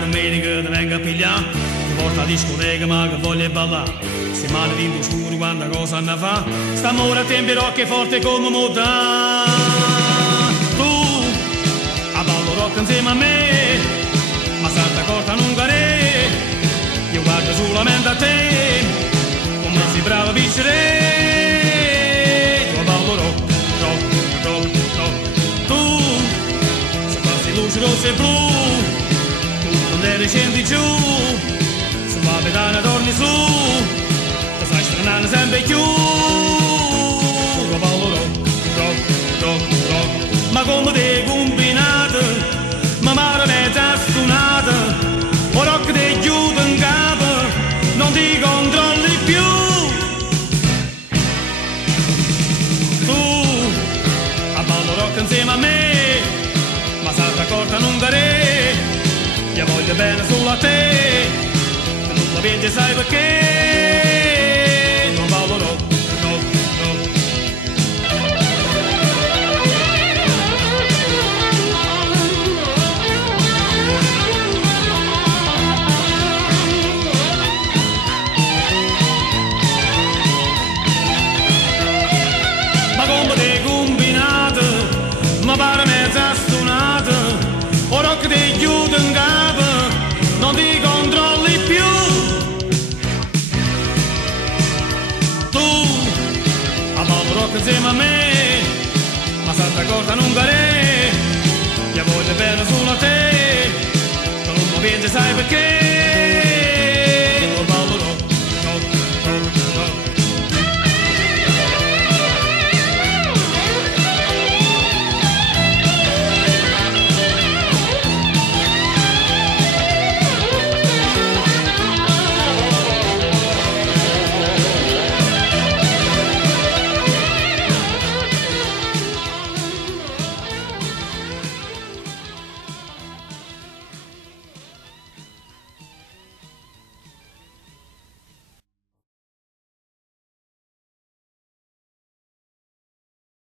domenica ti venga a pigliare, ti porta a discoteca ma che voglia ballare. Se male di scuro quanta cosa ne fa, st'amore a tempi rocche forte come moda. Tu a ballo rock insieme a me, ma salta corta non gare, io guardo solamente a te, come sei bravo a vincere. Tu a ballo rock, rock, rock, rock. Tu se passi luce rossa e blu, tu non devi scendi giù, sulla pedana torni su, ti fai stranare sempre più. Tu a ballo rock, rock, rock, rock. Ma come te combinate, ma mare mezza stonata, o rock te chiude in capo, non ti controlli più. Tu a ballo rock insieme a me, ma salta corta non gare, io voglio bene solo a te, se non la vinci sai perché. Tu a ballo rock, rock, rock. Ma pare mezza stonata, o rock ti chiude in capo, non ti controlli più. Tu a ballo rock insieme a me, ma salta corta non gare, io voglio bene solo a te, se non mi vinci sai perché.